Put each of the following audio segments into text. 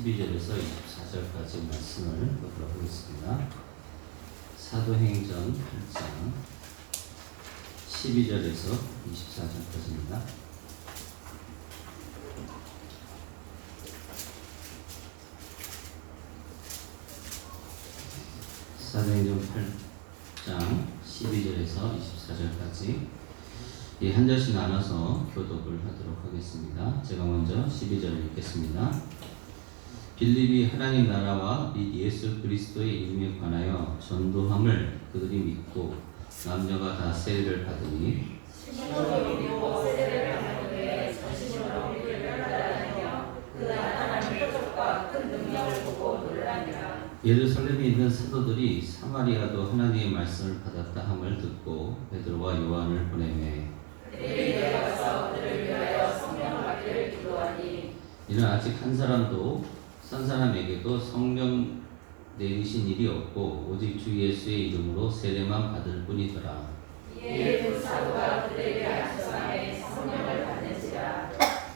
12절에서 24절까지 말씀을 보도록 하겠습니다. 사도행전 8장 12절에서 24절까지입니다. 사도행전 8장 12절에서 24절까지 한 절씩 나눠서 교독을 하도록 하겠습니다. 제가 먼저 12절을 읽겠습니다. 빌립이 하나님 나라와 및 예수 그리스도의 이름에 관하여 전도함을 그들이 믿고 남녀가 다 세례를 받으니 예루살렘에 있는 사도들이 사마리아도 하나님의 말씀을 받았다 함을 듣고 베드로와 요한을 보내매 이는 아직 한 사람도 산 사람에게도 성령 내리신 일이 없고 오직 주 예수의 이름으로 세례만 받을 뿐이더라.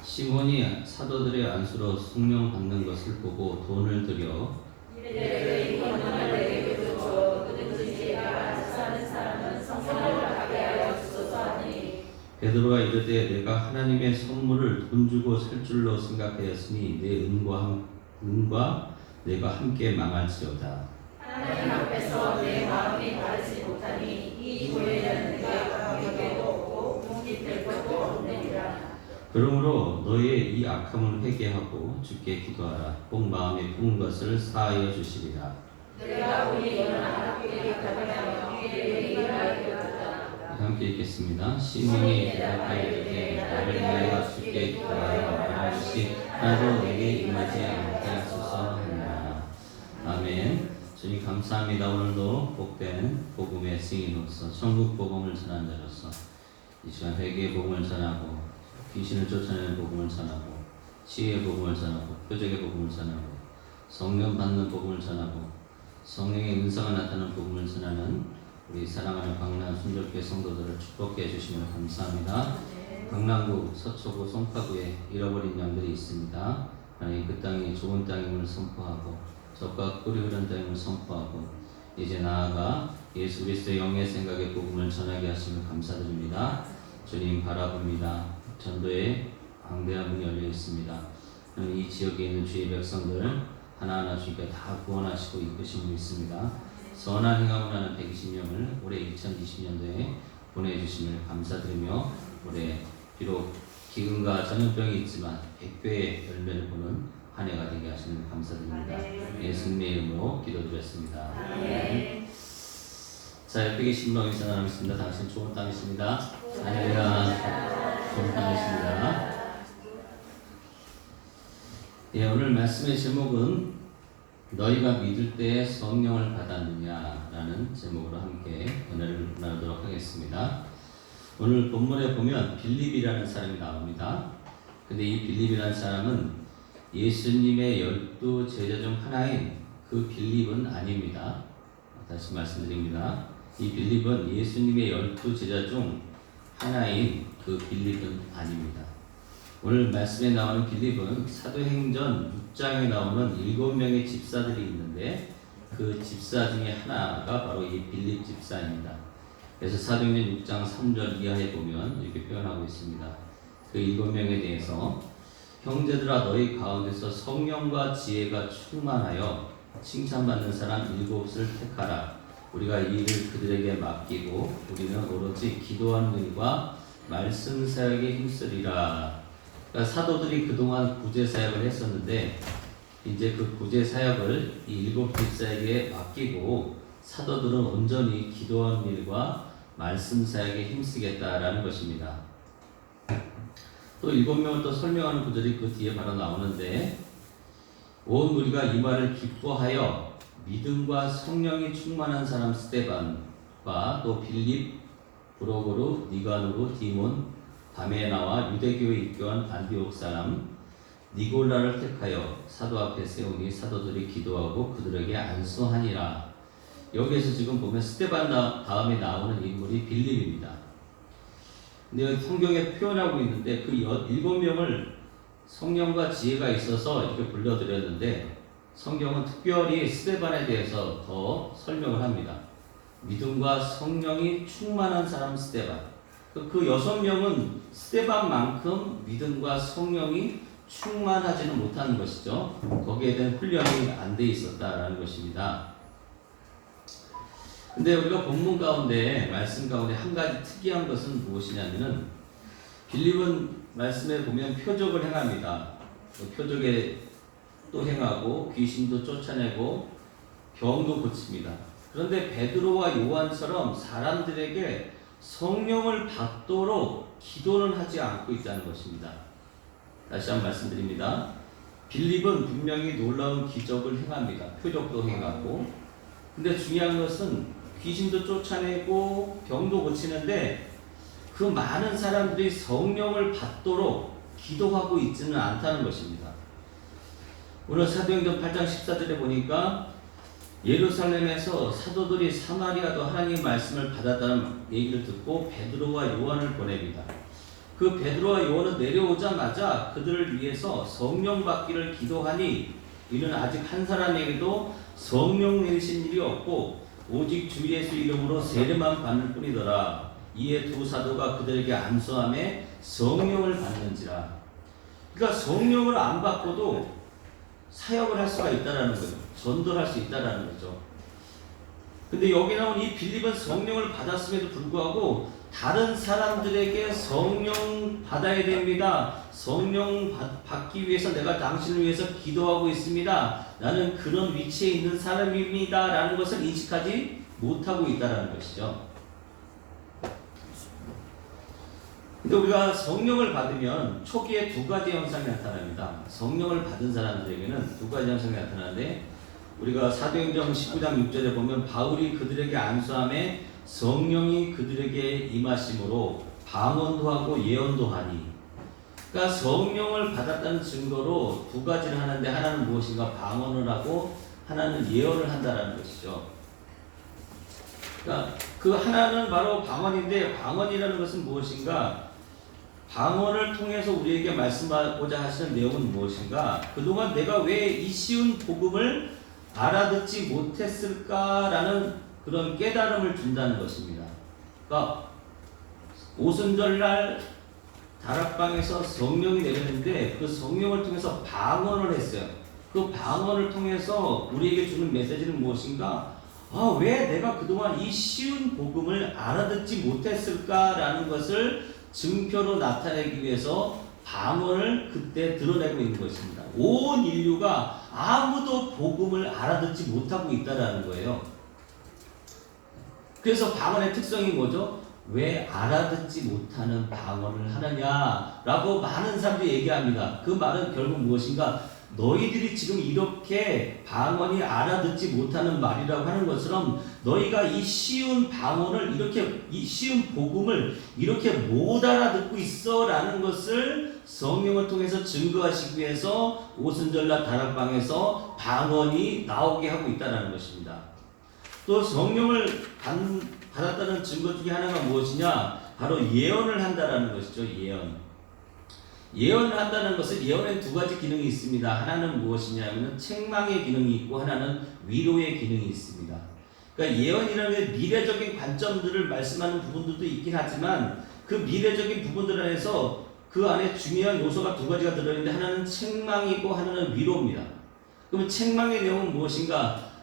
시몬이 사도들의 안수로 성령 받는 것을 보고 돈을 들여 베드로가 이르되 내가 하나님의 선물을 돈 주고 살 줄로 생각하였으니 내 은과 내가 함께 망할지어다. 하나님 앞에서 내 마음이 다르지 못하니 이 교회는 내가 가격에도 없고 독립될 것도 없느니라. 그러므로 너의 이 악함을 회개하고 주께 기도하라. 꼭 마음에 품은 것을 사하여 주시리라. 내가 우리 너는 하나님께 가득하며 귀에 일어나리로다. 함께 읽겠습니다. 시몬이 대답하여 이르되 나를 위하여 주께 기도하여 말하시기 하나도 내게 임하지 않게 하소서 하니라. 아멘. 주님 감사합니다. 오늘도 복된 복음의 증인으로서 천국 복음을 전한 자로서 이 시간 회개의 복음을 전하고 귀신을 쫓아내는 복음을 전하고 치유의 복음을 전하고 표적의 복음을 전하고 성령 받는 복음을 전하고 성령의 은사가 나타나는 복음을 전하는 우리 사랑하는 강남 순절교회 성도들을 축복해 주시면 감사합니다. 강남구, 서초구, 송파구에 잃어버린 양들이 있습니다. 하나님 그 땅이 좋은 땅임을 선포하고 젖과 꿀이 흐르는 땅임을 선포하고 이제 나아가 예수 그리스도의 영의 생각의 복음을 전하게 하시면 감사드립니다. 주님 바라봅니다. 전도에 광대한 문이 열려 있습니다. 이 지역에 있는 주의 백성들 하나하나 주님께 다 구원하시고 이끄심을 믿습니다. 선한 행함을 하는 120명을 올해 2020년도에 보내주심을 감사드리며 올해 비록 기근과 전염병이 있지만 100배의 열매를 보는 한 해가 되게 하시는 감사드립니다. 예수님의 이름으로 기도드렸습니다. 자, 옆에 계신 분 인사 나누겠습니다. 당신 좋은 땅이십니다. 할렐루야. 좋은 땅이십니다. 예, 오늘 말씀의 제목은 너희가 믿을 때에 성령을 받았느냐라는 제목으로 함께 은혜를 나누도록 하겠습니다. 오늘 본문에 보면 빌립이라는 사람이 나옵니다. 근데 이 빌립이라는 사람은 예수님의 12 제자 중 하나인 그 빌립은 아닙니다. 다시 말씀드립니다. 이 빌립은 예수님의 12 제자 중 하나인 그 빌립은 아닙니다. 오늘 말씀에 나오는 빌립은 사도행전 6장에 나오는 7명의 집사들이 있는데 그 집사 중에 하나가 바로 이 빌립 집사입니다. 그래서 사도행전 6장 3절 이하에 보면 이렇게 표현하고 있습니다. 그 7명에 대해서 형제들아 너희 가운데서 성령과 지혜가 충만하여 칭찬받는 사람 7을 택하라. 우리가 이 일을 그들에게 맡기고 우리는 오로지 기도하는 일과 말씀 사역에 힘쓰리라. 그러니까 사도들이 그동안 구제 사역을 했었는데 이제 그 구제 사역을 이 7 집사에게 맡기고 사도들은 온전히 기도하는 일과 말씀 사역에 힘쓰겠다라는 것입니다. 또 7명을 또 설명하는 구절이 그 뒤에 바로 나오는데 온 무리가 이 말을 기뻐하여 믿음과 성령이 충만한 사람 스데반과 또 빌립, 브로고르, 니가누르, 디몬, 다메나와 유대교에 입교한 안디옥 사람 니골라를 택하여 사도 앞에 세우니 사도들이 기도하고 그들에게 안수하니라. 여기에서 지금 보면 스데반 다음에 나오는 인물이 빌립입니다. 근데 성경에 표현하고 있는데 그 7명을 성령과 지혜가 있어서 이렇게 불러드렸는데 성경은 특별히 스데반에 대해서 더 설명을 합니다. 믿음과 성령이 충만한 사람 스데반. 그 6명은 스데반만큼 믿음과 성령이 충만하지는 못하는 것이죠. 거기에 대한 훈련이 안 돼 있었다라는 것입니다. 근데 우리가 본문 가운데, 말씀 가운데 한 가지 특이한 것은 무엇이냐면은 빌립은 말씀에 보면 표적을 행합니다. 표적에 또 행하고 귀신도 쫓아내고 병도 고칩니다. 그런데 베드로와 요한처럼 사람들에게 성령을 받도록 기도는 하지 않고 있다는 것입니다. 다시 한번 말씀드립니다. 빌립은 분명히 놀라운 기적을 행합니다. 표적도 행하고. 근데 중요한 것은 귀신도 쫓아내고 병도 고치는데 그 많은 사람들이 성령을 받도록 기도하고 있지는 않다는 것입니다. 오늘 사도행전 8장 14절에 보니까 예루살렘에서 사도들이 사마리아도 하나님의 말씀을 받았다는 얘기를 듣고 베드로와 요한을 보냅니다. 그 베드로와 요한은 내려오자마자 그들을 위해서 성령 받기를 기도하니 이는 아직 한 사람에게도 성령 내리신 일이 없고 오직 주 예수 이름으로 세례만 받는 뿐이더라. 이에 두 사도가 그들에게 안수함에 성령을 받는지라. 그러니까 성령을 안 받고도 사역을 할 수가 있다라는 거죠. 전도를 할 수 있다라는 거죠. 근데 여기 나온 이 빌립은 성령을 받았음에도 불구하고 다른 사람들에게 성령 받아야 됩니다. 성령 받기 위해서 내가 당신을 위해서 기도하고 있습니다. 나는 그런 위치에 있는 사람입니다. 라는 것을 인식하지 못하고 있다는 것이죠. 근데 우리가 성령을 받으면 초기에 두 가지 현상이 나타납니다. 성령을 받은 사람들에게는 두 가지 현상이 나타나는데 우리가 사도행전 19장 6절에 보면 바울이 그들에게 안수함에 성령이 그들에게 임하심으로 방언도 하고 예언도 하니. 그러니까 성령을 받았다는 증거로 두 가지를 하는데 하나는 무엇인가 방언을 하고 하나는 예언을 한다는 것이죠. 그러니까 그 하나는 바로 방언인데 방언이라는 것은 무엇인가? 방언을 통해서 우리에게 말씀하고자 하시는 내용은 무엇인가? 그동안 내가 왜 이 쉬운 복음을 알아듣지 못했을까라는 그런 깨달음을 준다는 것입니다. 그러니까 오순절날 다락방에서 성령이 내렸는데 그 성령을 통해서 방언을 했어요. 그 방언을 통해서 우리에게 주는 메시지는 무엇인가? 왜 내가 그동안 이 쉬운 복음을 알아듣지 못했을까라는 것을 증표로 나타내기 위해서 방언을 그때 드러내고 있는 것입니다. 온 인류가 아무도 복음을 알아듣지 못하고 있다는 거예요. 그래서 방언의 특성이 뭐죠? 왜 알아듣지 못하는 방언을 하느냐라고 많은 사람들이 얘기합니다. 그 말은 결국 무엇인가? 너희들이 지금 이렇게 방언이 알아듣지 못하는 말이라고 하는 것처럼 너희가 이 쉬운 방언을 이렇게 이 쉬운 복음을 이렇게 못 알아듣고 있어라는 것을 성령을 통해서 증거하시기 위해서 오순절날 다락방에서 방언이 나오게 하고 있다는 것입니다. 또 성령을 받았다는 증거 중에 하나가 무엇이냐? 바로 예언을 한다는 것이죠. 예언을 한다는 것은 예언엔 두 가지 기능이 있습니다. 하나는 무엇이냐면 책망의 기능이 있고 하나는 위로의 기능이 있습니다. 그러니까 예언이라는 게 미래적인 관점들을 말씀하는 부분들도 있긴 하지만 그 미래적인 부분들 안에서 그 안에 중요한 요소가 두 가지가 들어있는데 하나는 책망이고 하나는 위로입니다. 그러면 책망의 내용은 무엇인가?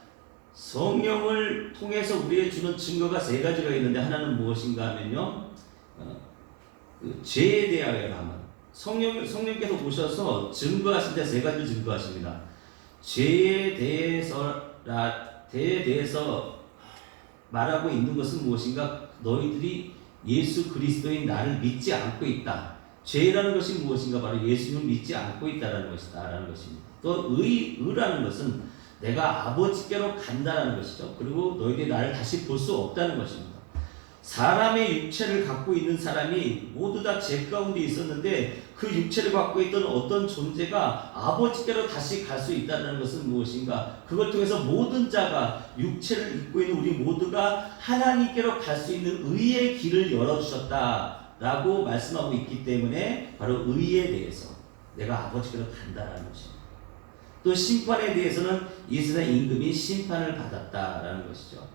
성령을 통해서 우리에게 주는 증거가 세 가지가 있는데 하나는 무엇인가 하면요, 죄에 대하여 하면 성령께서 오셔서 증거하실 때 세 가지를 증거하십니다. 죄에 대해서 말하고 있는 것은 무엇인가? 너희들이 예수 그리스도인 나를 믿지 않고 있다. 죄라는 것이 무엇인가? 바로 예수님을 믿지 않고 있다라는 것이다라는 것입니다. 또 의라는 것은 내가 아버지께로 간다라는 것이죠. 그리고 너희들이 나를 다시 볼 수 없다는 것입니다. 사람의 육체를 갖고 있는 사람이 모두 다 죄 가운데 있었는데 그 육체를 갖고 있던 어떤 존재가 아버지께로 다시 갈 수 있다는 것은 무엇인가? 그걸 통해서 모든 자가 육체를 입고 있는 우리 모두가 하나님께로 갈 수 있는 의의 길을 열어주셨다라고 말씀하고 있기 때문에 바로 의에 대해서 내가 아버지께로 간다라는 것입니다. 또 심판에 대해서는 이 세상 임금이 심판을 받았다라는 것이죠.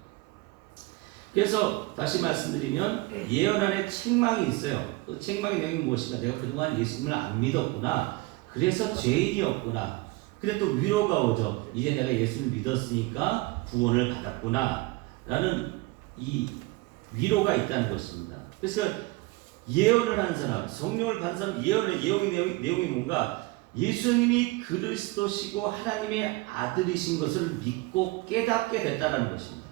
그래서 다시 말씀드리면 예언 안에 책망이 있어요. 그 책망의 내용이 무엇인가? 내가 그동안 예수님을 안 믿었구나. 그래서 죄인이었구나. 근데 또 위로가 오죠. 이제 내가 예수를 믿었으니까 구원을 받았구나. 라는 이 위로가 있다는 것입니다. 그래서 예언을 한 사람, 성령을 받은 사람, 예언의 내용이 뭔가? 예수님이 그리스도시고 하나님의 아들이신 것을 믿고 깨닫게 됐다는 것입니다.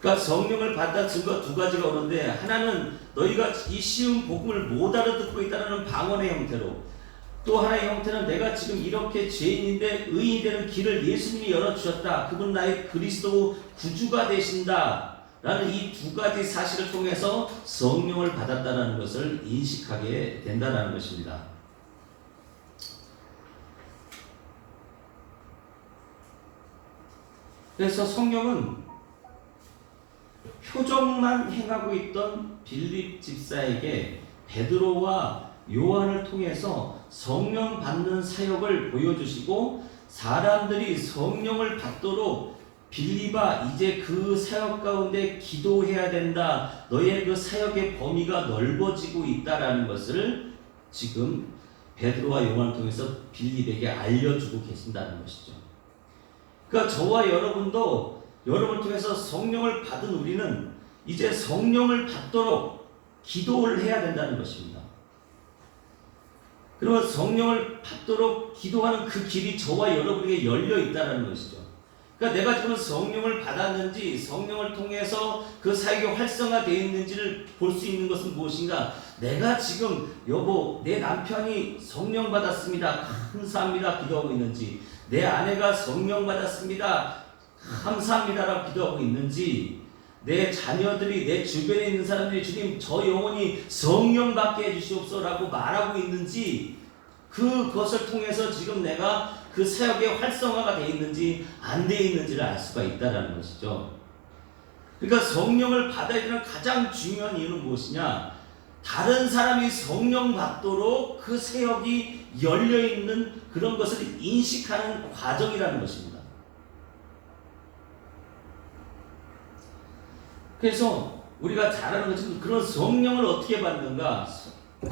그러니까 성령을 받다 증거 두 가지가 오는데, 하나는 너희가 이 쉬운 복음을 못 알아듣고 있다는 방언의 형태로, 또 하나의 형태는 내가 지금 이렇게 죄인인데 의인이 되는 길을 예수님이 열어주셨다. 그분 나의 그리스도 구주가 되신다. 라는 이 두 가지 사실을 통해서 성령을 받았다는 것을 인식하게 된다는 것입니다. 그래서 성령은 표적만 행하고 있던 빌립 집사에게 베드로와 요한을 통해서 성령 받는 사역을 보여주시고, 사람들이 성령을 받도록 빌립아 이제 그 사역 가운데 기도해야 된다. 너의 그 사역의 범위가 넓어지고 있다라는 것을 지금 베드로와 요한을 통해서 빌립에게 알려주고 계신다는 것이죠. 그러니까 저와 여러분도 여러분을 통해서 성령을 받은 우리는 이제 성령을 받도록 기도를 해야 된다는 것입니다. 그러면 성령을 받도록 기도하는 그 길이 저와 여러분에게 열려 있다는 것이죠. 그러니까 내가 지금 성령을 받았는지, 성령을 통해서 그 사역이 활성화되어 있는지를 볼 수 있는 것은 무엇인가? 내가 지금 여보, 내 남편이 성령 받았습니다, 감사합니다 기도하고 있는지, 내 아내가 성령 받았습니다, 감사합니다라고 기도하고 있는지, 내 자녀들이, 내 주변에 있는 사람들이 주님 저 영혼이 성령 받게 해주시옵소서라고 말하고 있는지, 그것을 통해서 지금 내가 그 사역에 활성화가 되어 있는지 안 되어 있는지를 알 수가 있다는 것이죠. 그러니까 성령을 받아야 되는 가장 중요한 이유는 무엇이냐? 다른 사람이 성령 받도록 그 사역이 열려있는 그런 것을 인식하는 과정이라는 것입니다. 그래서 우리가 잘 아는 것처럼 그런 성령을 어떻게 받는가?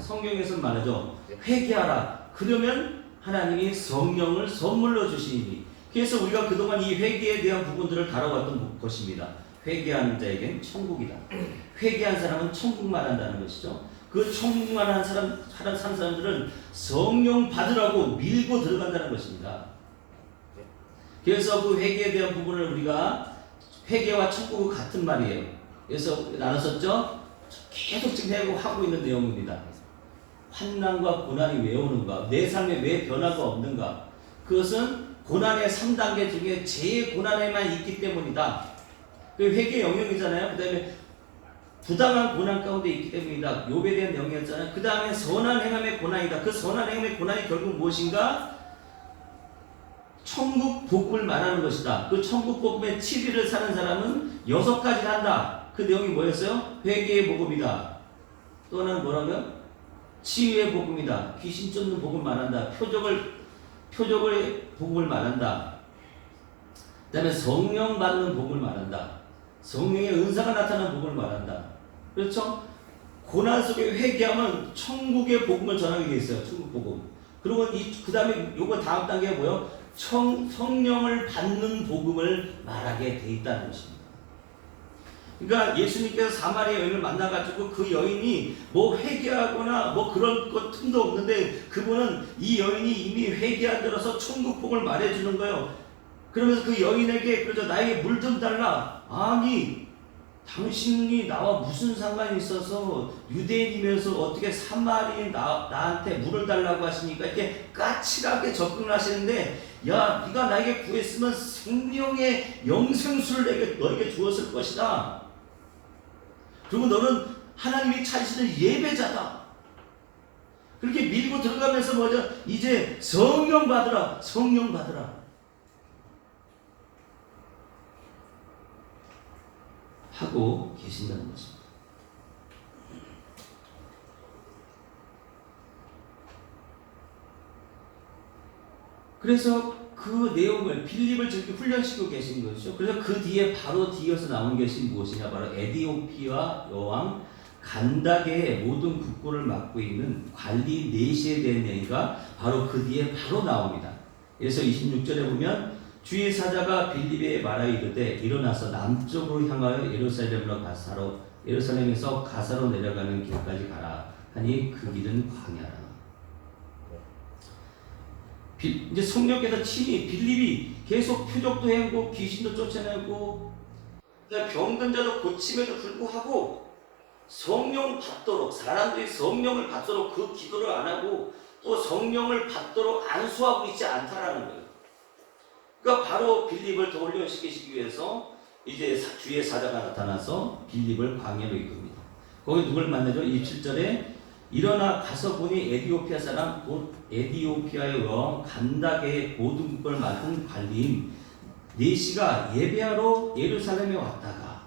성경에서 말하죠. 회개하라. 그러면 하나님이 성령을 선물로 주시니. 그래서 우리가 그동안 이 회개에 대한 부분들을 다뤄왔던 것입니다. 회개하는 자에겐 천국이다. 회개한 사람은 천국만 한다는 것이죠. 그 천국만 한 사람들은 성령 받으라고 밀고 들어간다는 것입니다. 그래서 그 회개에 대한 부분을 우리가 회개와 천국은 같은 말이에요. 그래서 나눴었죠. 계속 지금 하고 있는 내용입니다. 환난과 고난이 왜 오는가? 내 삶에 왜 변화가 없는가? 그것은 고난의 3단계 중에 제일 고난에만 있기 때문이다. 그 회개 영역이잖아요. 그 다음에 부당한 고난 가운데 있기 때문이다. 욥에 대한 영역이었잖아요. 그 다음에 선한 행함의 고난이다. 그 선한 행함의 고난이 결국 무엇인가? 천국 복음을 말하는 것이다. 그 천국 복음의 7일을 사는 사람은 6가지를 한다. 그 내용이 뭐였어요? 회개의 복음이다. 또 하나는 뭐라고요? 치유의 복음이다. 귀신 쫓는 복음을 말한다. 표적의 복음을 말한다. 그 다음에 성령 받는 복음을 말한다. 성령의 은사가 나타나는 복음을 말한다. 그렇죠? 고난 속에 회개하면 천국의 복음을 전하게 돼 있어요. 천국 복음. 그리고 그 다음에 요거 다음 단계가 뭐예요? 성령을 받는 복음을 말하게 돼 있다는 것입니다. 그러니까 예수님께서 사마리아 여인을 만나가지고 그 여인이 뭐 회개하거나 뭐 그런 것 틈도 없는데, 그분은 이 여인이 이미 회개한 들어서 천국 복을 말해주는 거예요. 그러면서 그 여인에게 그러죠. 나에게 물 좀 달라. 아니 당신이 나와 무슨 상관이 있어서 유대인이면서 어떻게 사마리아인 나한테 물을 달라고 하시니까 이렇게 까칠하게 접근하시는데, 야 네가 나에게 구했으면 생명의 영생수를 너에게 주었을 것이다. 그리고 너는 하나님이 찾으시는 예배자다. 그렇게 밀고 들어가면서 뭐죠? 이제 성령 받으라. 성령 받으라. 하고 계신다는 것입니다. 그래서 그 내용을 빌립을 저렇게 훈련시키고 계신 거죠. 그래서 그 뒤에 바로 뒤에서 나온 것이 무엇이냐, 바로 에디오피아 여왕 간다게의 모든 국고를 맡고 있는 관리 내시에 대한 얘기가 바로 그 뒤에 바로 나옵니다. 그래서 26절에 보면 주의 사자가 빌립에 말하여 이르되 일어나서 남쪽으로 향하여 예루살렘에서 가사로 내려가는 길까지 가라 하니 그 길은 광야라. 이제 성령께서 친히 빌립이 계속 표적도 행하고 귀신도 쫓아내고 병든 자도 고침에도 불구하고 성령 받도록, 사람들이 성령을 받도록 그 기도를 안 하고 또 성령을 받도록 안수하고 있지 않다라는 거예요. 그러니까 바로 빌립을 더 훈련시키시기 위해서 이제 주의 사자가 나타나서 빌립을 광야로 이끕니다. 거기 누굴 만나죠? 27절에 일어나 가서 보니 에디오피아 사람 곧 에디오피아의 왕 간다게의 모든 국권을 맡은 관리인 네시가 예배하러 예루살렘에 왔다가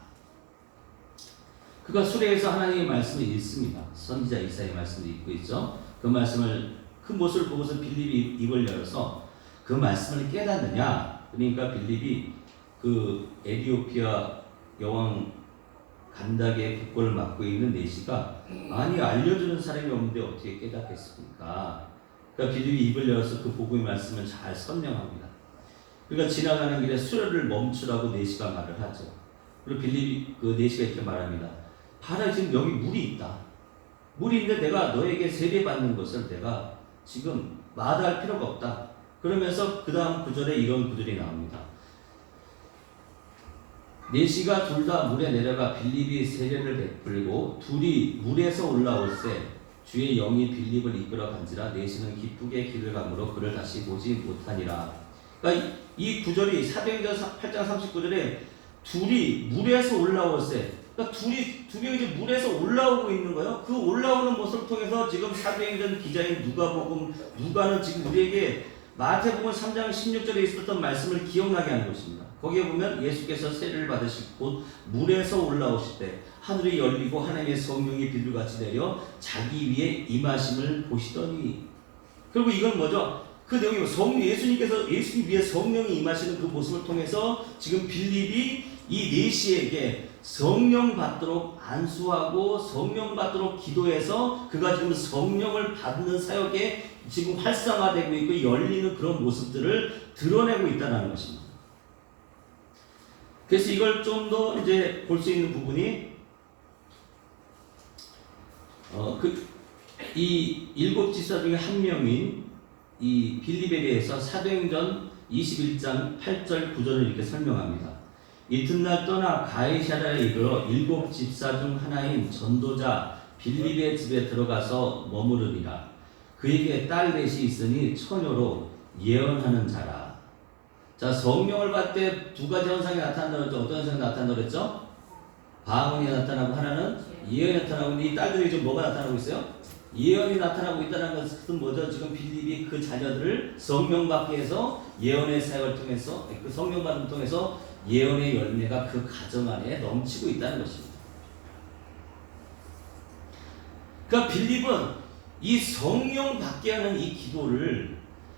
그가 수레에서 하나님의 말씀을 읽습니다. 선지자 이사야의 말씀을 읽고 있죠. 그 말씀을 그 모습을 보고서 빌립이 입을 열어서 그 말씀을 깨닫느냐. 그러니까 빌립이 그 에디오피아 여왕 간다게 국권을 맡고 있는 네시가 아니 알려주는 사람이 없는데 어떻게 깨닫겠습니까? 그러니까 빌립이 입을 열어서 그 복음의 말씀을 잘 설명합니다. 그러니까 지나가는 길에 수레를 멈추라고 네시가 말을 하죠. 그리고 빌립이 그 네시가 이렇게 말합니다. 봐라, 지금 여기 물이 있다. 물이 있는데 내가 너에게 세례받는 것을 내가 지금 마다할 필요가 없다. 그러면서 그 다음 구절에 이런 구절이 나옵니다. 네시가 둘 다 물에 내려가 빌립이 세례를 베풀고 둘이 물에서 올라올세 주의 영이 빌립을 이끌어 간지라 네시는 기쁘게 길을 가므로 그를 다시 보지 못하니라. 그러니까 이 구절이 사도행전 8장 39절에 둘이 물에서 올라올세, 그러니까 두 명이 이제 물에서 올라오고 있는 거예요. 그 올라오는 모습을 통해서 지금 사도행전 기자인 누가는 지금 우리에게 마태복음 3장 16절에 있었던 말씀을 기억나게 하는 것입니다. 거기에 보면 예수께서 세례를 받으실 곧 물에서 올라오실 때 하늘이 열리고 하나님의 성령이 비둘같이 내려 자기 위에 임하심을 보시더니, 그리고 이건 뭐죠? 그 내용이 예수님 위에 성령이 임하시는 그 모습을 통해서 지금 빌립이 이 네시에게 성령 받도록 안수하고 성령 받도록 기도해서 그가 지금 성령을 받는 사역에 지금 활성화되고 있고 열리는 그런 모습들을 드러내고 있다는 것입니다. 그래서 이걸 좀 더 이제 볼 수 있는 부분이 이 일곱 집사 중에 한 명인 이 빌립에 대해서 사도행전 21장 8절 9절을 이렇게 설명합니다. 이튿날 떠나 가이사랴에 이르러 일곱 집사 중 하나인 전도자 빌립의 집에 들어가서 머무르니라. 그에게 딸 넷이 있으니 처녀로 예언하는 자라. 자, 성령을 받을 때 두 가지 현상이 나타난다고 했죠. 어떤 현상이 나타난다고 그랬죠? 방언이 나타나고 하나는 예언이 나타나고, 근데 이 딸들이 지금 뭐가 나타나고 있어요? 예언이 나타나고 있다는 것은 뭐죠? 지금 빌립이 그 자녀들을 성령 받게 해서 예언의 사역을 통해서, 그 성령 받음을 통해서 예언의 열매가 그 가정 안에 넘치고 있다는 것입니다. 그러니까 빌립은 이 성령 받게 하는 이 기도를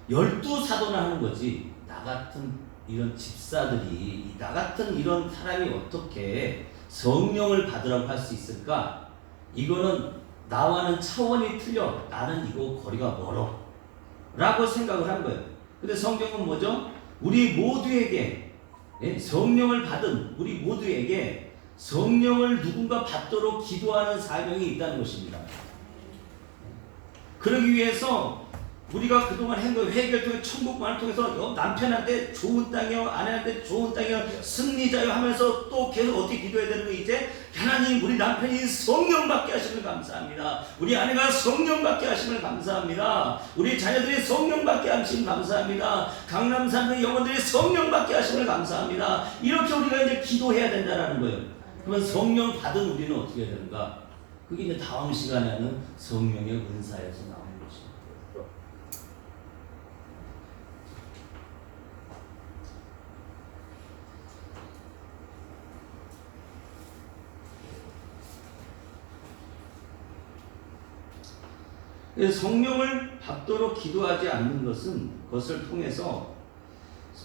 12사도나 하는 거지, 나 같은 이런 집사들이, 나 같은 이런 사람이 어떻게 성령을 받으라고 할 수 있을까? 이거는 나와는 차원이 틀려. 나는 이거 거리가 멀어 라고 생각을 한 거예요. 근데 성경은 뭐죠? 우리 모두에게, 성령을 받은 우리 모두에게 성령을 누군가 받도록 기도하는 사명이 있다는 것입니다. 그러기 위해서 우리가 그동안 회개를 통해 천국만을 통해서 남편한테 좋은 땅이요, 아내한테 좋은 땅이요, 승리자요 하면서 또 계속 어떻게 기도해야 되는 거, 이제 하나님 우리 남편이 성령 받게 하시면 감사합니다. 우리 아내가 성령 받게 하시면 감사합니다. 우리 자녀들이 성령 받게 하시면 감사합니다. 강남 사는 영혼들이 성령 받게 하시면 감사합니다. 이렇게 우리가 이제 기도해야 된다는 거예요. 그러면 성령 받은 우리는 어떻게 해야 되는가? 그게 이제 다음 시간에 하는 성령의 은사에서 나오는 것입니다. 성령을 받도록 기도하지 않는 것은 그것을 통해서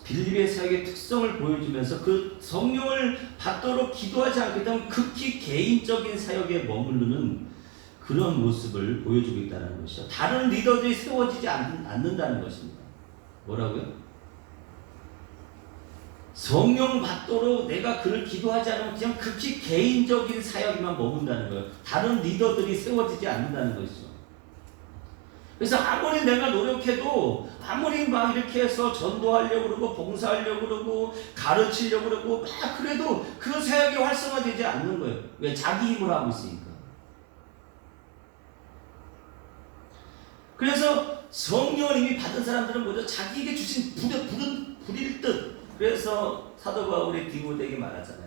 빌립의 사역의 특성을 보여주면서 그 성령을 받도록 기도하지 않게 되면 극히 개인적인 사역에 머무르는 그런 모습을 보여주고 있다는 것이죠. 다른 리더들이 세워지지 않는다는 것입니다. 뭐라고요? 성령 받도록 내가 그를 기도하지 않으면 그냥 극히 개인적인 사역에만 머문다는 거예요. 다른 리더들이 세워지지 않는다는 것이죠. 그래서 아무리 내가 노력해도 아무리 막 이렇게 해서 전도하려고 그러고 봉사하려고 그러고 가르치려고 그러고 막 그래도 그 사역이 활성화되지 않는 거예요. 왜? 자기 힘으로 하고 있으니까. 그래서 성령을 이미 받은 사람들은 뭐죠? 자기에게 주신 불일 듯. 그래서 사도 바울이 디모데에게 말하잖아요.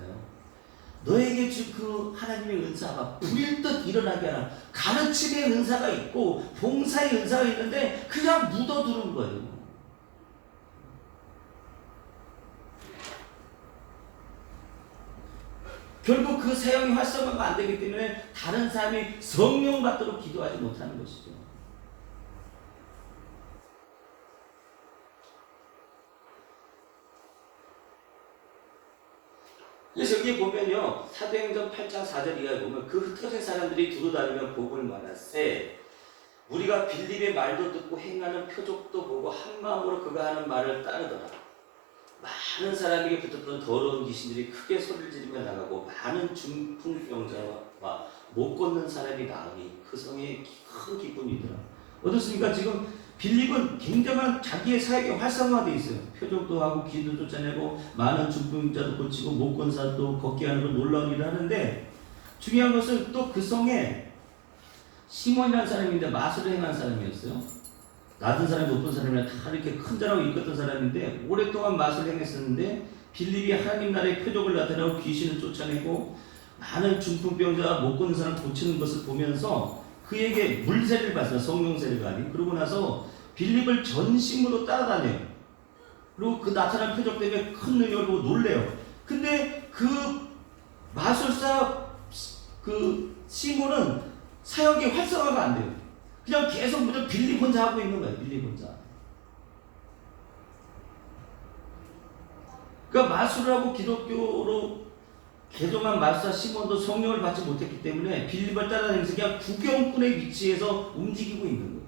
너에게 주 그 하나님의 은사가 불일 듯 일어나게 하라. 가르침의 은사가 있고 봉사의 은사가 있는데 그냥 묻어두는 거예요. 결국 그 사역이 활성화가 안 되기 때문에 다른 사람이 성령 받도록 기도하지 못하는 것이죠. 그래서 여기 보면요, 사도행전 8장 4절 이하에 보면 그 흩어진 사람들이 두루다니며 복을 말하세 우리가 빌립의 말도 듣고 행하는 표적도 보고 한 마음으로 그가 하는 말을 따르더라. 많은 사람에게 붙었던 더러운 귀신들이 크게 소리를 지르며 나가고 많은 중풍병자와 못 걷는 사람이 나으니 그 성에 큰 기쁨이더라. 어떻습니까? 지금 빌립은 굉장한 자기의 사역에 활성화되어 있어요. 표적도 하고 기도도 쫓아내고 많은 중풍자도 고치고 못 걷는 사람도 걷게 하는 걸 놀라운 일을 하는데 중요한 것은 또 그 성에 시몬이라는 사람인데 마술을 행한 사람이었어요. 낮은 사람이 높은 사람이나 다 이렇게 큰 자라고 이끌었던 사람인데 오랫동안 마술을 행했었는데 빌립이 하나님 나라의 표적을 나타내고 귀신을 쫓아내고 많은 중풍병자와 못 걷는 사람을 고치는 것을 보면서 그에게 물세를 받아요. 성령세례가 아닌. 그러고 나서 빌립을 전심으로 따라다녀요. 그리고 그 나타난 표적 때문에 큰 능력을 보고 놀래요. 근데 그 마술사 그 시몬은 사역이 활성화가 안 돼요. 그냥 계속 무조건 빌립 혼자 하고 있는 거예요. 빌립 혼자. 그러니까 마술을 하고 기독교로 개종한 마술사 시몬도 성령을 받지 못했기 때문에 빌립을 따라다니면서 그냥 구경꾼의 위치에서 움직이고 있는 거예요.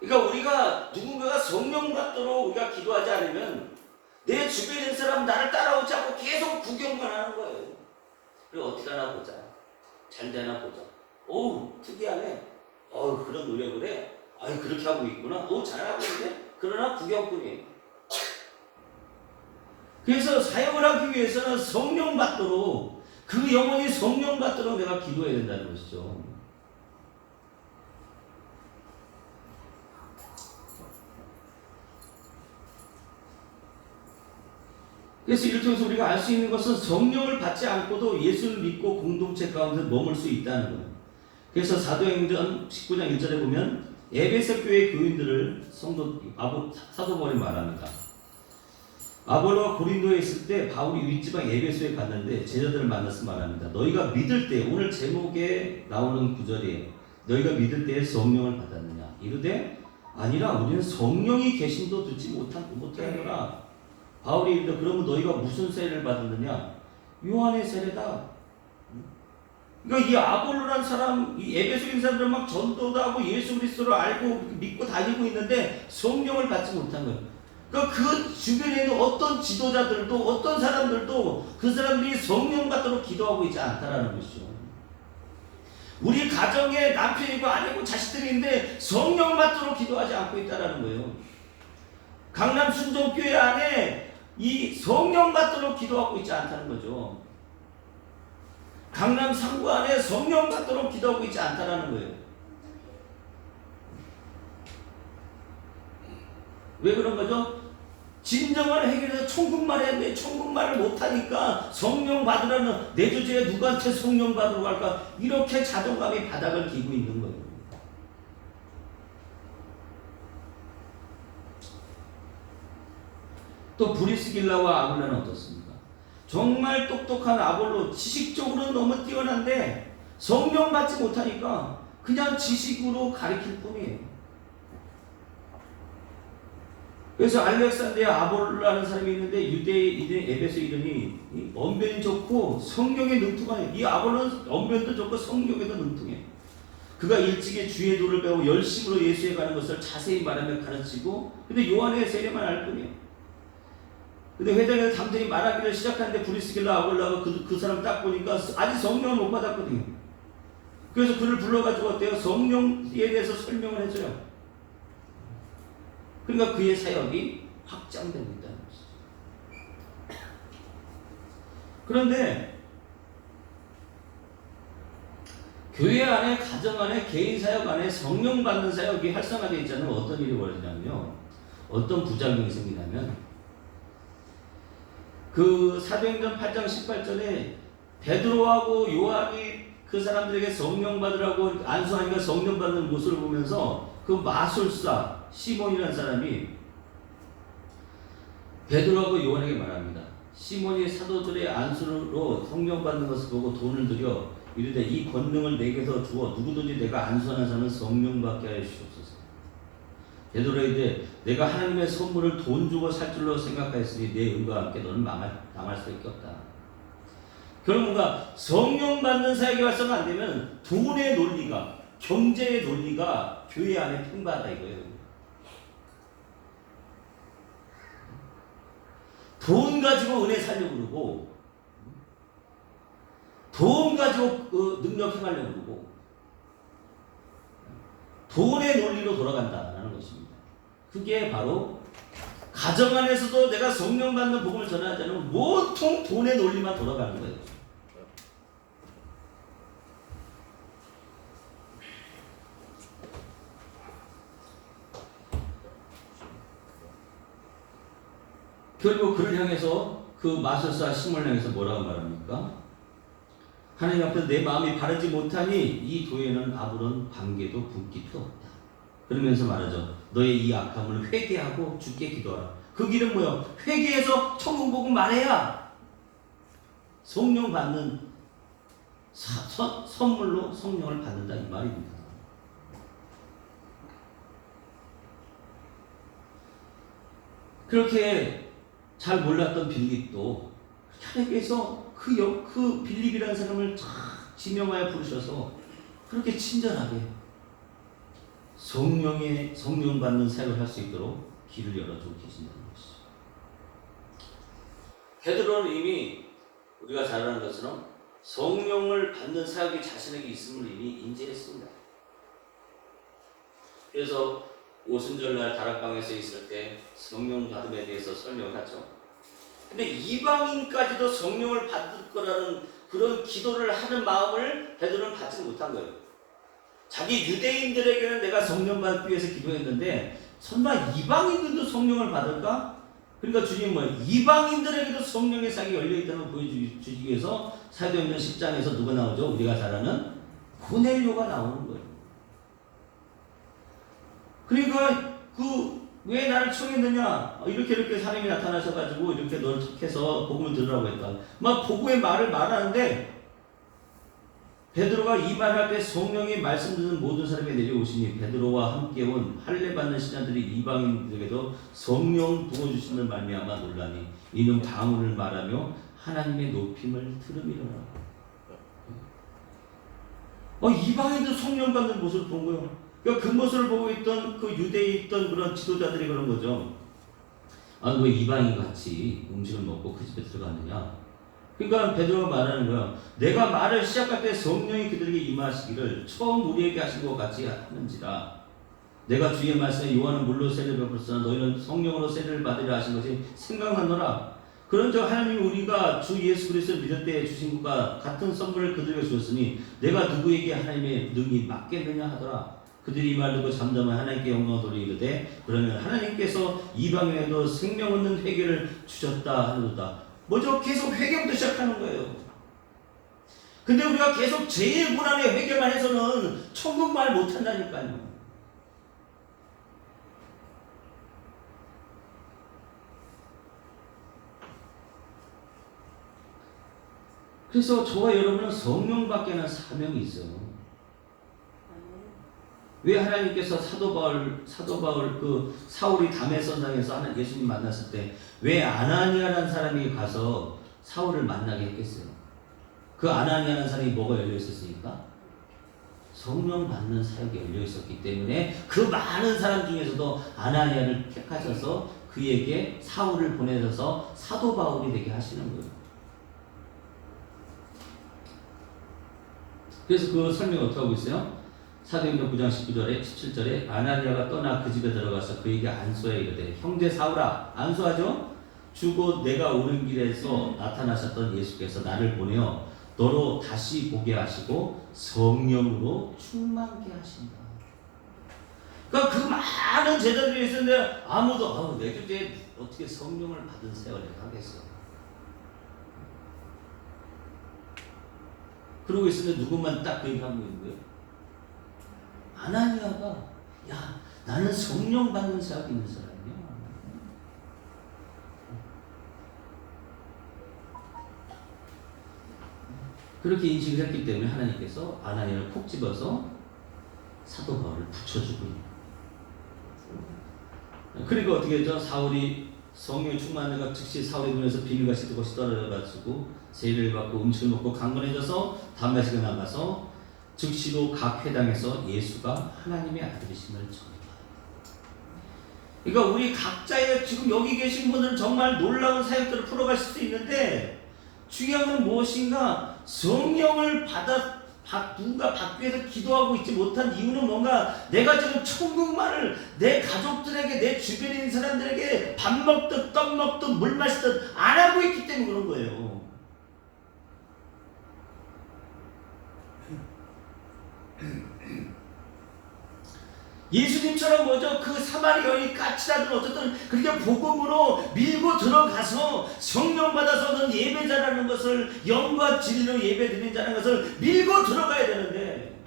그러니까 우리가 누군가가 성령 받도록 우리가 기도하지 않으면 내 주변에 있는 사람 나를 따라오지 않고 계속 구경만 하는 거예요. 그리고 어떻게 하나 보자. 잘 되나 보자. 오, 특이하네. 그런 노력을 해. 그렇게 하고 있구나. 잘하고 있네. 그러나 구경꾼이에요. 그래서 사역을 하기 위해서는 성령 받도록 그 영혼이 성령 받도록 내가 기도해야 된다는 것이죠. 그래서 이를 통해서 우리가 알 수 있는 것은 성령을 받지 않고도 예수를 믿고 공동체 가운데 머물 수 있다는 거예요. 그래서 사도행전 19장 1절에 보면 에베소 교회 교인들을 사도 바울이 말합니다. 아볼로가 고린도에 있을 때 바울이 윗지방 에베소에 갔는데 제자들을 만나서 말합니다. 너희가 믿을 때, 오늘 제목에 나오는 구절이에요. 너희가 믿을 때에 성령을 받았느냐? 이르되 아니라 우리는 성령이 계심도 듣지 못하노라. 바울이 이르되 그러면 너희가 무슨 세례를 받았느냐? 요한의 세례다. 그러니까 이 아볼로라는 사람, 이 에베소에 있는 사람들은 막 전도도 하고 예수 그리스도를 알고 믿고 다니고 있는데 성령을 받지 못한 거예요. 그러니까 그 주변에 있는 어떤 지도자들도 어떤 사람들도 그 사람들이 성령 받도록 기도하고 있지 않다라는 것이죠. 우리 가정에 남편이고 아내고 자식들이 있는데 성령 받도록 기도하지 않고 있다라는 거예요. 강남 순종교회 안에 이 성령 받도록 기도하고 있지 않다는 거죠. 강남 상구 안에 성령 받도록 기도하고 있지 않다라는 거예요. 왜 그런 거죠? 진정한 해결해서 천국말 해야 돼. 천국말을 못하니까 성령 받으라는 내 주제에 누구한테 성령 받으러 갈까? 이렇게 자존감이 바닥을 기고 있는 거예요. 또 브리스길라와 아굴라는 어떻습니까? 정말 똑똑한 아볼로, 지식적으로는 너무 뛰어난데 성령 받지 못하니까 그냥 지식으로 가르칠 뿐이에요. 그래서 알렉산드리아 아볼로라는 사람이 있는데 유대 에베소 이름이 언변이 좋고 성경에 능통한, 이 아볼로는 언변도 좋고 성경에도 능통해. 그가 일찍이 주의 도를 배우고 열심으로 예수에 가는 것을 자세히 말하며 가르치고, 근데 요한의 세례만 알 뿐이에요. 근데 회당에서 담대히 말하기를 시작하는데 브리스길라 아볼라가 그 사람 딱 보니까 아직 성령을 못 받았거든요. 그래서 그를 불러가지고 어때요? 성령에 대해서 설명을 해줘요. 그러니까 그의 사역이 확장되고 있다는 것이죠. 그런데 교회 안에, 가정 안에, 개인 사역 안에 성령 받는 사역이 활성화되어 있잖아요. 어떤 일이 벌어지냐면요, 어떤 부작용이 생기냐면, 그 사도행전 8장 18절에 베드로하고 요한이 그 사람들에게 성령 받으라고 안수하니까 성령 받는 모습을 보면서 그 마술사 시몬이라는 사람이 베드로하고 요한에게 말합니다. 시몬이 사도들의 안수로 성령 받는 것을 보고 돈을 들여 이르되 이 권능을 내게서 주어 누구든지 내가 안수하는 사람은 성령 받게 하여 주옵소서. 베드로가 이르되 내가 하나님의 선물을 돈 주고 살 줄로 생각하였으니 내 은과 함께 너는 당할 수밖에 없다. 결국 뭔가 성령 받는 사역이 활성화 안 되면 돈의 논리가, 경제의 논리가 교회 안에 풍부하다 이거예요. 돈 가지고 은혜 살려고 그러고, 돈 가지고 능력 행하려고 그러고, 돈의 논리로 돌아간다는 것입니다. 그게 바로 가정 안에서도 내가 성령 받는 복음을 전하지 않으면 모통 돈의 논리만 돌아가는 거예요. 결국 그를 향해서, 그 마술사 시몬을 향해서 뭐라고 말합니까? 하나님 앞에서 내 마음이 바르지 못하니 이 도에는 아무런 관계도 분깃도 없다. 그러면서 말하죠. 너의 이 악함을 회개하고 주께 기도하라. 그 길은 뭐야? 회개해서 천국 복음 말해야 성령 받는 선물로 성령을 받는다 이 말입니다. 그렇게 잘 몰랐던 빌립도 하나님께서 그 빌립이라는 사람을 쫙 지명하여 부르셔서 그렇게 친절하게 성령 받는 사역을 할 수 있도록 길을 열어주고 계신다는 것이죠. 베드로는 이미 우리가 잘 아는 것처럼 성령을 받는 사역이 자신에게 있음을 이미 인지했습니다. 그래서 오순절날 다락방에서 있을 때 성령 받음에 대해서 설명하죠. 근데 이방인까지도 성령을 받을 거라는 그런 기도를 하는 마음을 베드로는 받지 못한 거예요. 자기 유대인들에게는 내가 성령 받기 위해서 기도했는데 설마 이방인들도 성령을 받을까? 그러니까 주님은 뭐예요? 이방인들에게도 성령의 싹이 열려있다는 걸 보여주기 위해서 사도행전 10장에서 누가 나오죠? 우리가 잘 아는 고넬료가 나오는 거예요. 그러니까 왜 나를 청했느냐? 이렇게 사람이 나타나셔가지고 이렇게 너를 척해서 복음을 들으라고 했다. 막 복음의 말을 말하는데 베드로가 이 말할 때 성령이 말씀 듣는 모든 사람이 내려오시니 베드로와 함께 온 할례 받는 신자들이 이방인들에게도 성령 부어주심을 말미암아 놀라니 이는 방언을 말하며 하나님의 높임을 들음이로라. 이방인도 성령 받는 모습을 본 거예요. 그러니까 그 모습을 보고 있던 그 유대에 있던 그런 지도자들이 그런 거죠. 왜 이방인 같이 음식을 먹고 그 집에 들어가느냐? 그러니까 베드로가 말하는 거야. 내가 말을 시작할 때 성령이 그들에게 임하시기를 처음 우리에게 하신 것 같이 하는지라. 내가 주의 말씀에 요한은 물로 세례를 베풀었으나 너희는 성령으로 세례를 받으려 하신 것이 생각나노라. 그런즉 하나님이 우리가 주 예수 그리스도를 믿을 때 주신 것과 같은 선물을 그들에게 주었으니 내가 누구에게 하나님의 능이 맞겠느냐 하더라. 그들이 이 말 듣고 잠잠하여 하나님께 영광을 돌려 이르되 그러면 하나님께서 이방인에도 생명 얻는 회개를 주셨다 하는도다. 뭐죠? 계속 회개부터 시작하는 거예요. 근데 우리가 계속 제일 고난의 회개만 해서는 천국 말 못한다니까요. 그래서 저와 여러분은 성령 받게 하는 사명이 있어요. 왜 하나님께서 사도 바울 그 사울이 담에선상에서 하나 예수님 만났을 때 왜 아나니아라는 사람이 가서 사울을 만나게 했겠어요? 그 아나니아라는 사람이 뭐가 열려 있었으니까? 성령 받는 사역이 열려 있었기 때문에 그 많은 사람 중에서도 아나니아를 택하셔서 그에게 사울을 보내셔서 사도 바울이 되게 하시는 거예요. 그래서 그 설명 어떻게 하고 있어요? 사도행전 9장 19절에 17절에 아나니아가 떠나 그 집에 들어가서 그에게 안수하여 이르되 형제 사울아, 안수하죠? 주곧 내가 오는 길에서 나타나셨던 예수께서 나를 보내어 너로 다시 보게 하시고 성령으로 충만케 하신다. 그러니까 그 많은 제자들이 있었는데 아무도 내 주제에 어떻게 성령을 받은 세월을 하겠어. 그러고 있었는데 누구만 딱 그 얘기하고 있는 거예요. 아나니아가 야 나는 성령 받는 사역이 있는 사람이야. 그렇게 인식을 했기 때문에 하나님께서 아나니아를 콕 집어서 사도 바울을 붙여주고 있는 거예요. 그리고 어떻게 했죠? 사울이 성령의 충만해가 즉시 사울의 눈에서 비밀같이 뜨것이 떨어져가지고 세례를 받고 음식을 먹고 강건해져서 담메섹에 나가서 즉시로 각 회당에서 예수가 하나님의 아들이심을 전합니다. 그러니까 우리 각자의 지금 여기 계신 분들은 정말 놀라운 사역들을 풀어갈 수 있는데 중요한 건 무엇인가? 성령을 누가 받기 위해서 기도하고 있지 못한 이유는 뭔가 내가 지금 천국만을 내 가족들에게 내 주변에 있는 사람들에게 밥 먹듯 떡 먹듯 물 마시듯 안 하고 있기 때문에 그런 거예요. 예수님처럼 뭐죠? 그 사마리 여인이 까칠하든 어쨌든 그렇게 복음으로 밀고 들어가서 성령 받아서 넌 예배자라는 것을 영과 진리로 예배 드리는 자라는 것을 밀고 들어가야 되는데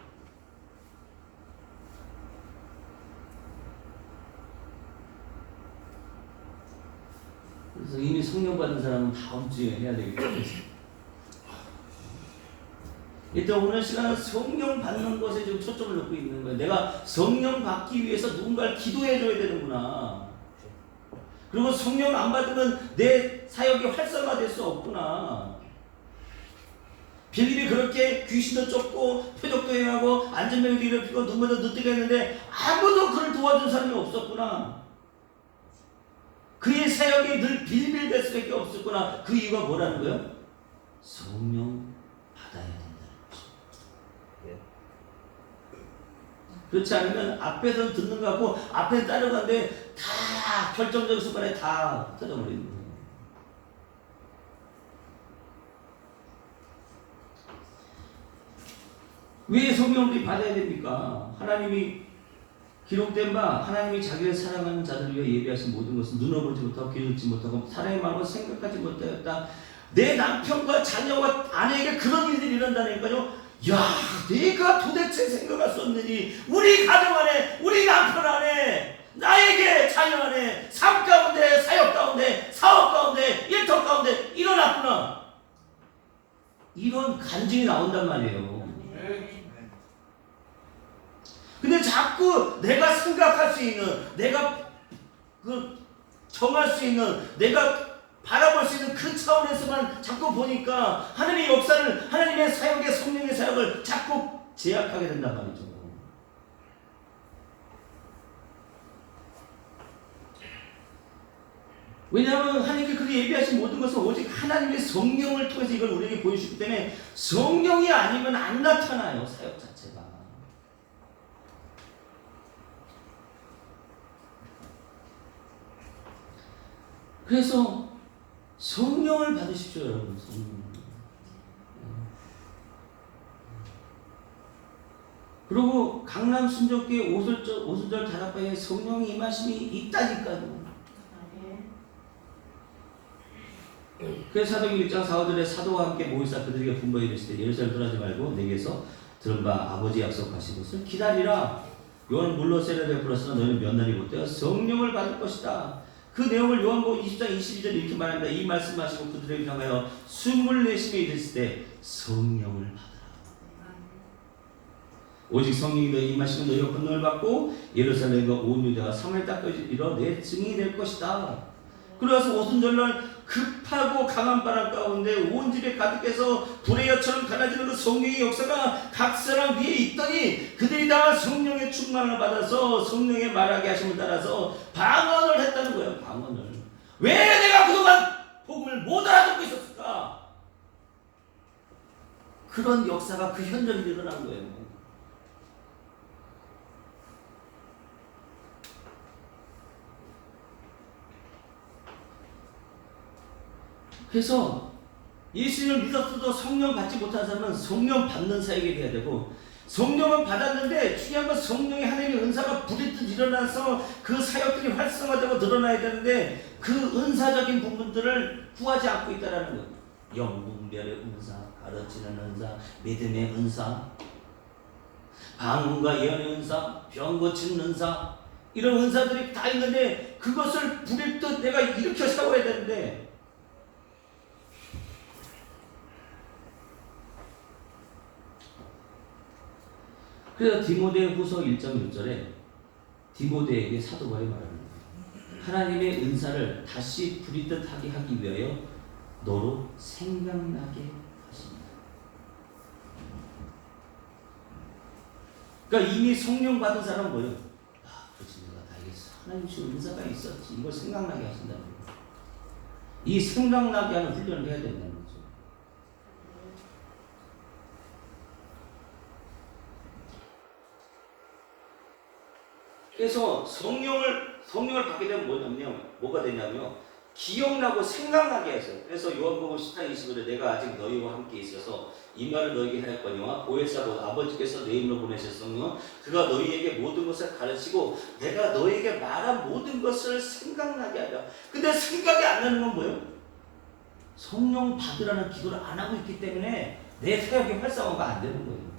그래서 이미 성령 받은 사람은 다음 주에 해야 되기 때문에 일단 오늘 시간은 성령 받는 것에 좀 초점을 놓고 있는 거예요. 내가 성령 받기 위해서 누군가를 기도해 줘야 되는구나. 그리고 성령 안 받으면 내 사역이 활성화될 수 없구나. 빌립이 그렇게 귀신도 쫓고 표적도 행하고 안전병도 일으키고 눈물도 눈뜨게 했는데 아무도 그를 도와준 사람이 없었구나. 그의 사역이 늘 빌빌댈 수밖에 없었구나. 그 이유가 뭐라는 거예요? 성령 받아야 된다는 거죠. 그렇지 않으면 앞에서 듣는 거 같고 앞에 따라가는데 다 결정적 순간에 다 터져버리는 거예요. 왜 성령들이 받아야 됩니까? 하나님이 기록된 바 하나님이 자기를 사랑하는 자들을 위해 예비하신 모든 것은 눈어보지 못하고 귀 듣지 못하고 사람의 마음으로 생각하지 못하였다. 내 남편과 자녀와 아내에게 그런 일들이 일어난다니까요. 야, 내가 도대체 생각할 수 없는 일이 우리 가정 안에, 우리 남편 안에, 나에게 자녀 안에, 삶 가운데, 사역 가운데, 사업 가운데, 일터 가운데 일어났구나. 이런 간증이 나온단 말이에요. 근데 자꾸 내가 생각할 수 있는, 내가 정할 수 있는, 내가 바라볼 수 있는 그 차원에서만 자꾸 보니까 하나님의 역사를, 하나님의 사역의 성령의 사역을 자꾸 제약하게 된단 말이죠. 왜냐하면 하나님께 그렇게 예비하신 모든 것은 오직 하나님의 성령을 통해서 이걸 우리에게 보여주기 때문에 성령이 아니면 안 나타나요, 사역 자체가. 그래서 성령을 받으십시오, 여러분. 성령. 그리고 강남 순적교회 오순절 다락방에 성령의 임하심이 있다니까요. 그래서 사도행전 1장 4절에 사도와 함께 모이사 그들에게 분부해 이르시되 예루살렘 떠나지 말고 내게서 들은 바 아버지 약속하신 것을 기다리라. 요한은 물로 세례를 베풀었으나 너희는 몇 날이 못 되어 성령을 받을 것이다. 그 내용을 요한복음 20장 22절에 이렇게 말합니다. 이 말씀하시고 그들에게 향하여 숨을 내쉬며 이르시되 성령을 받으라. 오직 성령이 너희 임하시면 너희가 권능을 받고 예루살렘과 온 유대와 사마리아 땅까지 이르러 내 증인이 될 것이다. 그래서 오순절날 급하고 강한 바람 가운데 온 집에 가득해서 불의 여처럼 갈라지는 그 성령의 역사가 각 사람 위에 있더니 그들이 다 성령의 충만을 받아서 성령의 말하게 하심을 따라서 방언을 했다는 거예요. 방언을. 왜 내가 그동안 복음을 못 알아듣고 있었을까? 그런 역사가 그 현장에 일어난 거예요. 그래서 예수님을 믿었어도 성령 받지 못한 사람은 성령 받는 사역이 돼야 되고, 성령은 받았는데 중요한 건 성령의 하나님의 은사가 부리듯 일어나서 그 사역들이 활성화되고 드러나야 되는데 그 은사적인 부분들을 구하지 않고 있다는 거예요. 영분별의 은사, 가르치는 은사, 믿음의 은사, 방언과 예언의 은사, 병 고치는 은사, 이런 은사들이 다 있는데 그것을 부릴 듯 내가 일으켜 세워야 되는데, 그래서 디모데후서 1장 6절에 디모데에게 사도 바울이 말합니다. 하나님의 은사를 다시 부리듯 하게 하기 위하여 너로 생각나게 하십니다. 그러니까 이미 성령 받은 사람은 뭐예요? 그렇지, 내가 다 알겠어. 하나님 주 은사가 있었지. 이걸 생각나게 하신다는 거예요. 이 생각나게 하는 훈련을 해야 된다는 거죠. 그래서 성령을 받게 되면 뭐가 되냐면요, 기억나고 생각나게 해서. 그래서 요한복음 10장 20절에 내가 아직 너희와 함께 있어서 이 말을 너희에게 하였거니와 보혜사도 아버지께서 내 이름으로 보내실 성령 그가 너희에게 모든 것을 가르치고 내가 너희에게 말한 모든 것을 생각나게 하려. 근데 생각이 안 나는 건 뭐예요? 성령 받으라는 기도를 안 하고 있기 때문에 내 사역이 활성화가 안 되는 거예요.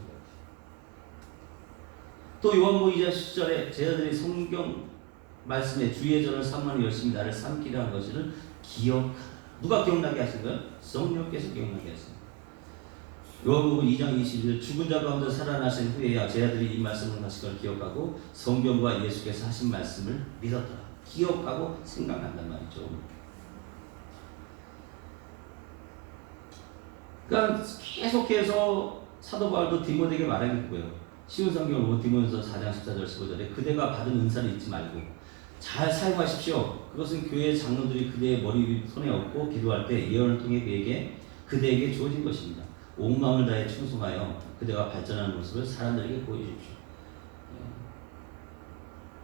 또 요한복음 2장 10절에 제자들이 성경 말씀에 주의 전을 삼는 열심히 나를 삼키려 한 것을 기억하라. 누가 기억나게 하신 거예요? 성령께서 기억나게 하신 거예요. 요한복음 2장 22절 죽은 자 가운데 살아나신 후에야 제자들이 이 말씀을 하신 걸 기억하고 성경과 예수께서 하신 말씀을 믿었더라. 기억하고 생각난단 말이죠. 그러니까 계속해서 사도 바울도 디모데에게 말하겠고요. 쉬운 성경을 보면 디모데서 4장 14절 15절에 그대가 받은 은사를 잊지 말고 잘 사용하십시오. 그것은 교회의 장로들이 그대의 머리 손에 얹고 기도할 때 예언을 통해 그대에게 주어진 것입니다. 온 마음을 다해 충성하여 그대가 발전하는 모습을 사람들에게 보여주십시오.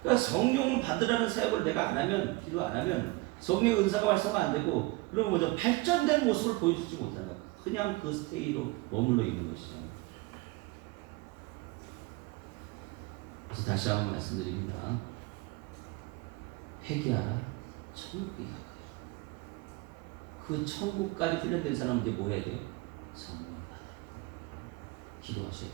그러니까 성령을 받으라는 사역을 내가 안 하면, 기도 안 하면 성령의 은사가 활성화 안 되고, 그러면 뭐죠? 발전된 모습을 보여주지 못한다. 그냥 그 스테이로 머물러 있는 것이죠. 그래서 다시 한번 말씀드립니다. 회개하라, 천국이 가까이. 그 천국까지 훈련된 사람은 이제 뭐 해야 돼요? 성령 받아. 기도하셔요.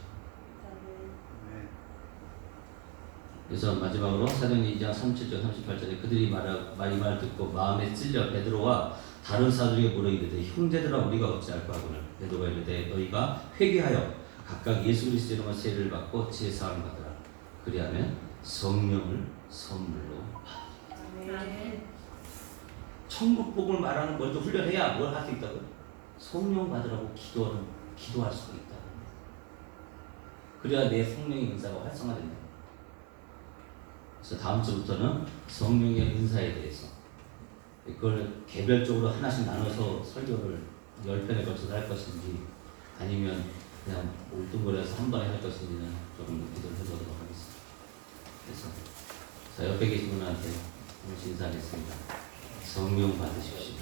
그래서 마지막으로 사도행전 2장 37절 38절에 그들이 이 말을 듣고 마음에 찔려 베드로와 다른 사도에게 물어 이르되 형제들아 우리가 어찌할까 하거늘 베드로가 이르되 너희가 회개하여 각각 예수 그리스도 이름으로 세례를 받고 제사함을 받으라. 그리하면 성령을 선물로 받으리라. 천국 복음을 말하는 먼저 훈련해야 뭘 할 수 있다고요? 성령 받으라고 기도할 수가 있다. 그래야 내 성령의 은사가 활성화된다. 그래서 다음 주부터는 성령의 은사에 대해서 이걸 개별적으로 하나씩 나눠서 설교를 10편에 걸쳐서 할 것인지 아니면 그냥 울뚱거려서 한 번에 할 것인지는 조금 기도를 해보도록 하겠습니다. 그래서 옆에 계신 분한테 인사하겠습니다. 성령 받으십시오.